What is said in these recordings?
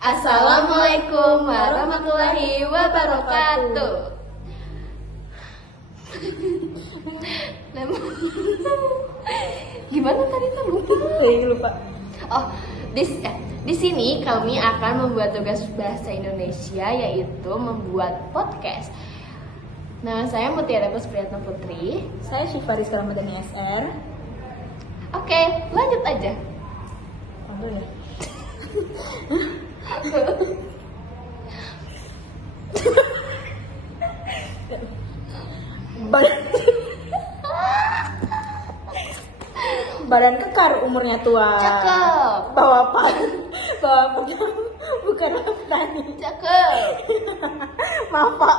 Assalamualaikum warahmatullahi wabarakatuh. Gimana tadi tuh lupa. Oh, di sini kami akan membuat tugas bahasa Indonesia, yaitu membuat podcast. Nama saya Mutiara Priyatna Putri. Saya Syifa Rizka Ramadhani SR. Oke, lanjut aja. Badan kekar, umurnya tua. Cakep. Bawa pedang, bukan petani. Cakep. Maaf Pak.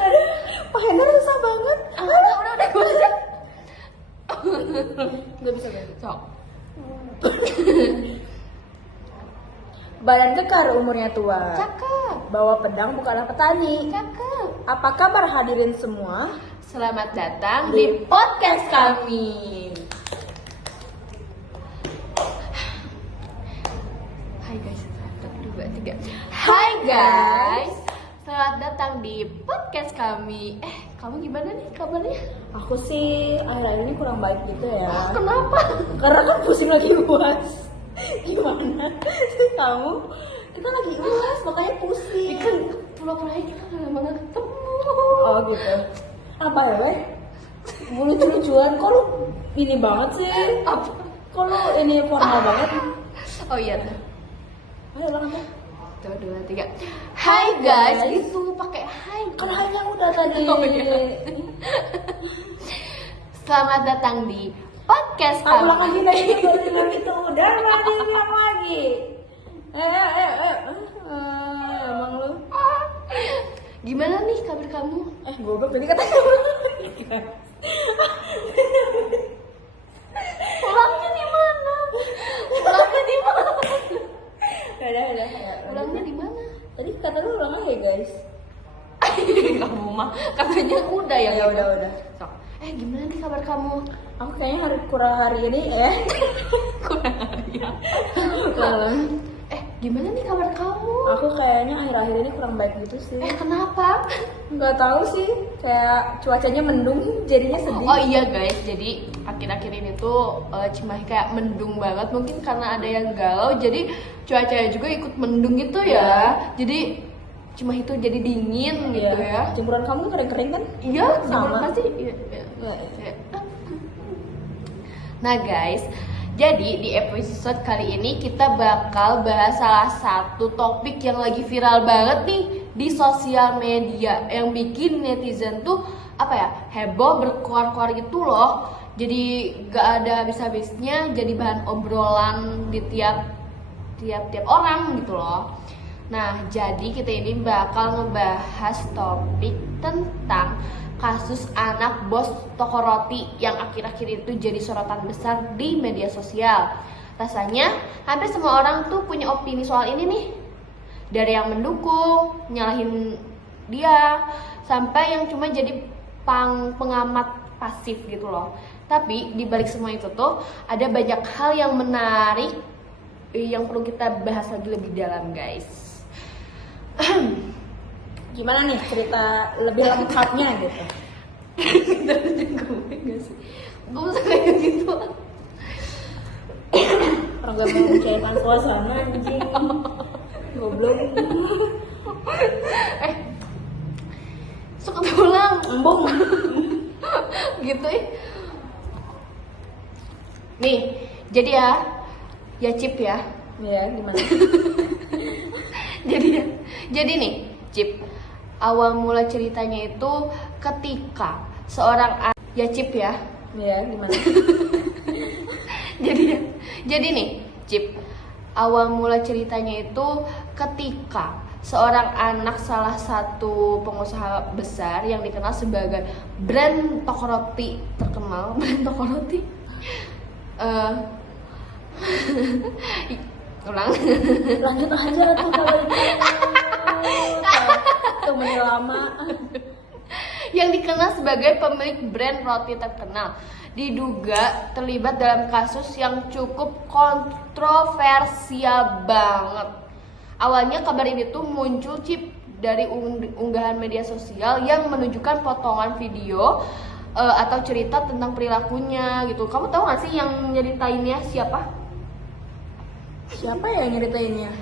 Aduh, Pak Hendra susah banget. Udah gue aja. Gak bisa banget. Sok. Badan kekar, umurnya tua. Cakep. Bawa pedang, bukanlah petani. Cakep. Apa kabar hadirin semua? Selamat datang di podcast kami. Hai guys, 1, 2, 3. Hai guys, selamat datang di podcast kami. Kamu gimana nih kabarnya? Aku sih akhir-akhir ini kurang baik gitu ya. Kenapa? Karena kan pusing lagi UAS. Gimana sih kamu? Kita lagi UAS makanya pusing. Kan pulang-pulang kita lama gak ketemu. Oh gitu. Apa ya, Weh? Lucu-lucuan, kok lu ini banget sih? Apa? Kok lu ini formal banget? Oh iya tuh. Ayo ulang deh. 1, 2, 3. Hai guys, itu pakai hai. Kan hanya udah tadi. Oh, iya. Selamat datang di podcast kami. Ulang lagi dari itu udah lagi ulang lagi. Emang lu? Gimana nih kabar kamu? Goblok tadi katanya ulang lagi. Pulangnya di mana? Pulangnya di mana? Udah. Pulangnya di mana? Tadi kata lu ulang lagi, guys. Kamu mah katanya udah ya. Ya udah. Sok. Gimana nih kabar kamu? Aku kayaknya kurang hari ini ya. Kurang harian. Gimana nih kabar kamu? Aku kayaknya akhir-akhir ini kurang baik gitu sih. Kenapa? Nggak tahu sih, kayak cuacanya mendung, jadinya sedih. Oh iya guys, jadi akhir-akhir ini tuh Cimahi kayak mendung banget. Mungkin karena ada yang galau, jadi cuacanya juga ikut mendung gitu ya. Jadi Cimahi tuh jadi dingin gitu ya. Jemuran kamu kering-kering kan? Iya, Sama. pasti. Iya. Nah guys, jadi di episode kali ini kita bakal bahas salah satu topik yang lagi viral banget nih di sosial media, yang bikin netizen tuh heboh, berkoar-koar gitu loh. Jadi gak ada habis-habisnya, jadi bahan obrolan di tiap orang gitu loh. Nah, jadi kita ini bakal ngebahas topik tentang kasus anak bos toko roti yang akhir-akhir itu jadi sorotan besar di media sosial. Rasanya hampir semua orang tuh punya opini soal ini nih. Dari yang mendukung, nyalahin dia, sampai yang cuma jadi pengamat pasif gitu loh. Tapi di balik semua itu tuh ada banyak hal yang menarik yang perlu kita bahas lagi lebih dalam, guys. Gimana nih cerita lebih lengkapnya gitu? Kita gue gak sih? Gue bisa kayak gitu. Orang gak mau mencairkan suasana anjing. Goblok. Suka pulang. Embung. Gitu Nih, jadi ya Cip ya. Iya, gimana? Jadi nih, Cip. Awal mula ceritanya itu ketika seorang ya Cip ya. Iya, gimana? Jadi nih, Cip. Awal mula ceritanya itu ketika seorang anak salah satu pengusaha besar yang dikenal sebagai brand toko roti terkenal, brand toko roti. Ulang. Lanjut aja tuh kalau itu. Tuh menit lama. yang dikenal sebagai pemilik brand roti terkenal diduga terlibat dalam kasus yang cukup kontroversial banget. Awalnya kabar ini tuh muncul dari unggahan media sosial yang menunjukkan potongan video atau cerita tentang perilakunya gitu. Kamu tahu gak sih yang nyeritainnya siapa? Siapa ya yang nyeritainnya?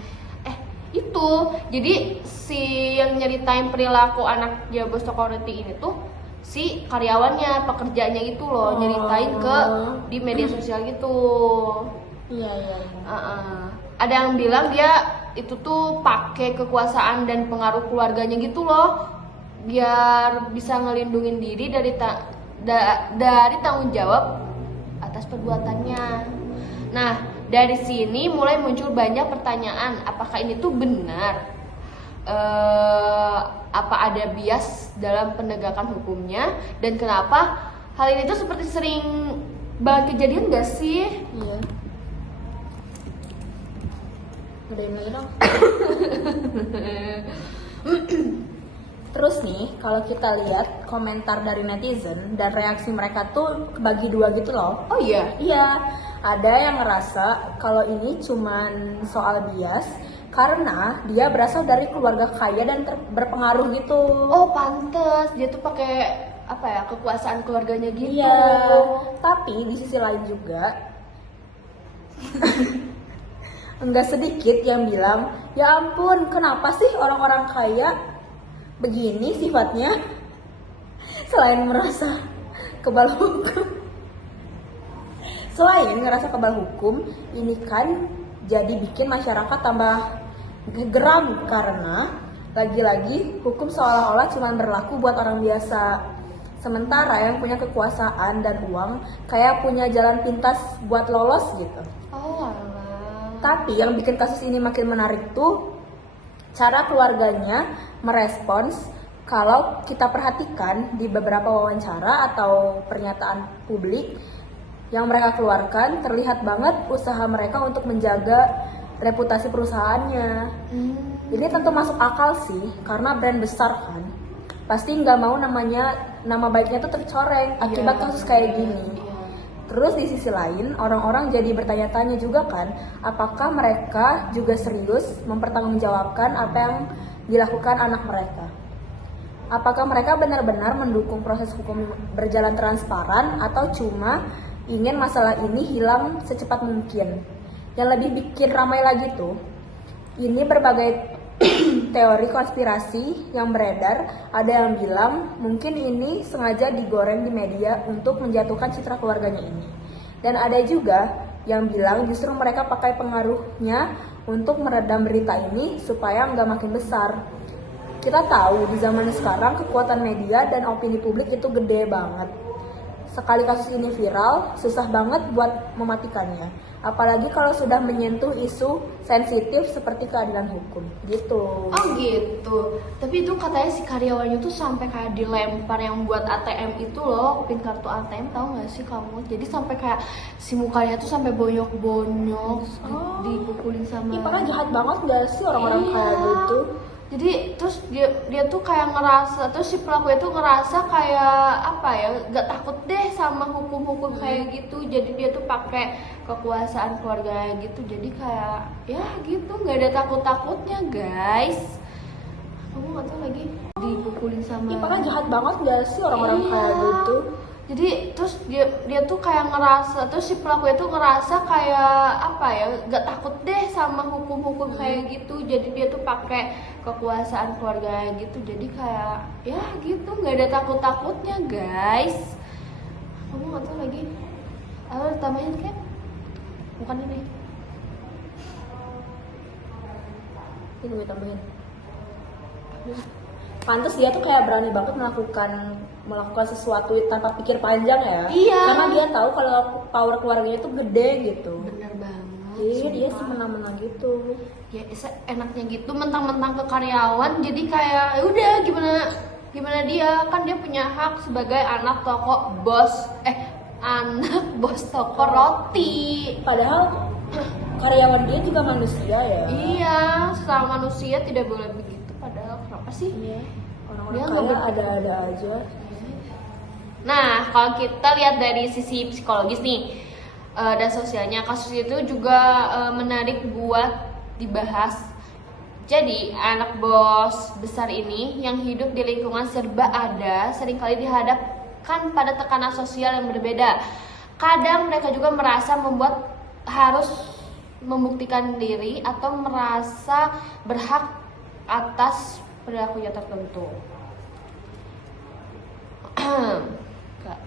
Itu jadi si yang nyeritain perilaku anaknya bos toko roti ini tuh si karyawannya, pekerjaannya itu loh, nyeritain di media sosial gitu. Iya. Ada yang bilang dia itu tuh pakai kekuasaan dan pengaruh keluarganya gitu loh, biar bisa ngelindungin diri dari tanggung jawab atas perbuatannya. Nah, dari sini mulai muncul banyak pertanyaan, apakah ini tuh benar? Apa ada bias dalam penegakan hukumnya, dan kenapa hal ini tuh seperti sering banget kejadian gak sih? Iya. Udahin lagi dong. Terus nih, kalau kita lihat komentar dari netizen dan reaksi mereka tuh kebagi dua gitu loh. Oh iya? Iya, ada yang ngerasa kalau ini cuman soal bias karena dia berasal dari keluarga kaya dan berpengaruh gitu. Oh pantes, dia tuh pakai apa ya, kekuasaan keluarganya gitu. Iya, tapi di sisi lain juga enggak sedikit yang bilang, ya ampun, kenapa sih orang-orang kaya begini sifatnya? Selain merasa kebal hukum, selain ngerasa kebal hukum, ini kan jadi bikin masyarakat tambah geram karena lagi-lagi hukum seolah-olah cuma berlaku buat orang biasa. Sementara yang punya kekuasaan dan uang kayak punya jalan pintas buat lolos gitu. Oh alah. Tapi yang bikin kasus ini makin menarik tuh cara keluarganya merespons. Kalau kita perhatikan di beberapa wawancara atau pernyataan publik yang mereka keluarkan, terlihat banget usaha mereka untuk menjaga reputasi perusahaannya. Ini tentu masuk akal sih, karena brand besar kan, pasti nggak mau nama baiknya tuh tercoreng akibat kasus kayak gini. Terus di sisi lain, orang-orang jadi bertanya-tanya juga kan, apakah mereka juga serius mempertanggungjawabkan apa yang dilakukan anak mereka? Apakah mereka benar-benar mendukung proses hukum berjalan transparan atau cuma ingin masalah ini hilang secepat mungkin? Yang lebih bikin ramai lagi tuh, ini berbagai teori konspirasi yang beredar. Ada yang bilang mungkin ini sengaja digoreng di media untuk menjatuhkan citra keluarganya ini. Dan ada juga yang bilang justru mereka pakai pengaruhnya untuk meredam berita ini supaya nggak makin besar. Kita tahu di zaman sekarang kekuatan media dan opini publik itu gede banget. Sekali kasus ini viral, susah banget buat mematikannya. Apalagi kalau sudah menyentuh isu sensitif seperti keadilan hukum, gitu. Oh gitu. Tapi itu katanya si karyawannya tuh sampai kayak dilempar yang buat ATM itu loh, pin kartu ATM, tahu nggak sih kamu? Jadi sampai kayak si mukanya tuh sampai bonyok-bonyok, dipukulin sama. Ih, padahal jahat banget nggak sih orang-orang kayak gitu? Jadi terus dia tuh kayak ngerasa, terus si pelaku itu ngerasa kayak apa ya, gak takut deh sama hukum-hukum kayak gitu. Jadi dia tuh pakai kekuasaan keluarga gitu. Jadi kayak ya gitu, nggak ada takut-takutnya guys. Kamu nggak tahu lagi dipukulin sama. Ih, padahal jahat banget nggak sih orang-orang kayak gitu? Jadi terus dia tuh kayak ngerasa, terus si pelaku itu ngerasa kayak apa ya, gak takut deh sama hukum-hukum kayak gitu. Jadi dia tuh pakai kekuasaan keluarga gitu. Jadi kayak ya gitu, nggak ada takut-takutnya guys. Kamu nggak tahu lagi? Awal tambahin kan? Bukan ini. Ini gue tambahin. Pantes dia tuh kayak berani banget melakukan sesuatu tanpa pikir panjang ya. Iya. Karena dia tahu kalau power keluarganya itu gede gitu. Bener banget. Iya, dia sumpah. semena-mena gitu. Ya enaknya gitu, mentang-mentang ke karyawan jadi kayak ya udah gimana dia, kan dia punya hak sebagai anak bos toko roti. Padahal karyawan dia juga manusia ya. Iya, sesama manusia tidak boleh begitu. Padahal kenapa sih? Iya. Orang-orang Dia kaya nggak ada-ada aja. Nah, kalau kita lihat dari sisi psikologis nih dan sosialnya, kasus itu juga menarik buat dibahas. Jadi, anak bos besar ini yang hidup di lingkungan serba ada seringkali dihadapkan pada tekanan sosial yang berbeda. Kadang mereka juga merasa harus membuktikan diri atau merasa berhak atas perilakunya tertentu. Kak.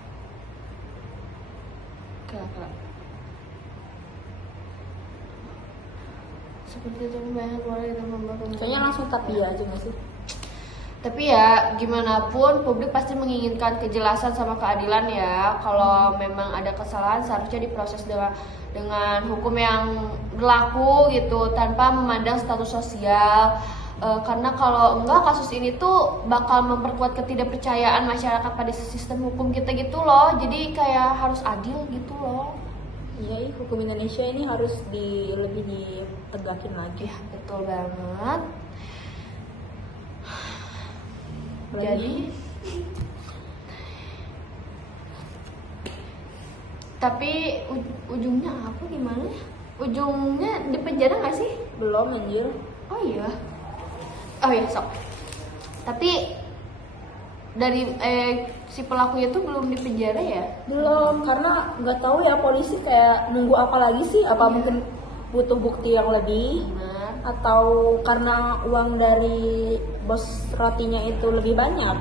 Seperti itu banyak orang yang membangun. Kayaknya langsung tapi ya aja nggak sih? Tapi ya gimana pun publik pasti menginginkan kejelasan sama keadilan ya. Kalau memang ada kesalahan seharusnya diproses dengan hukum yang berlaku gitu tanpa memandang status sosial. Karena kalau enggak kasus ini tuh bakal memperkuat ketidakpercayaan masyarakat pada sistem hukum kita gitu loh. Jadi kayak harus adil gitu loh. Iya, hukum Indonesia ini harus lebih ditegakin lagi. Ya, betul banget. Jadi tapi ujungnya apa gimana? Ujungnya di penjara nggak sih? belum anjir. Oh iya. Oh ya sok. Tapi dari si pelakunya tuh belum di penjara ya? Belum, karena nggak tahu ya polisi kayak nunggu apa lagi sih? Apa mungkin butuh bukti yang lebih? Benar. Atau karena uang dari bos rotinya itu lebih banyak?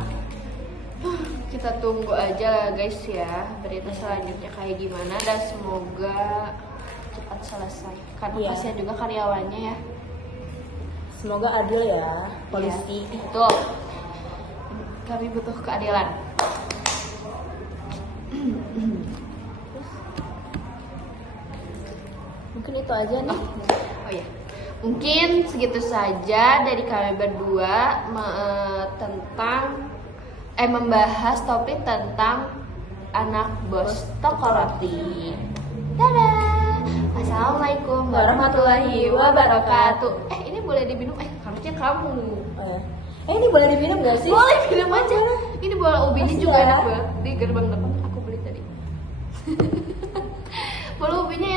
Kita tunggu aja guys ya berita selanjutnya kayak gimana dan semoga cepat selesai. Karena Iya. kasihan juga karyawannya ya. Semoga adil ya polisi. Iya, betul. Kami butuh keadilan. Mungkin itu aja nih. Oh ya, mungkin segitu saja dari kami berdua membahas topik tentang anak bos toko roti. Dadah. Assalamualaikum warahmatullahi wabarakatuh. Ini boleh diminum? Harusnya kamu. Oh, ya. Ini boleh diminum gak sih? Boleh minum aja. Ini bola ubinya Makasih juga ya. enak banget di gerbang depan. Aku beli tadi. Bola ubinya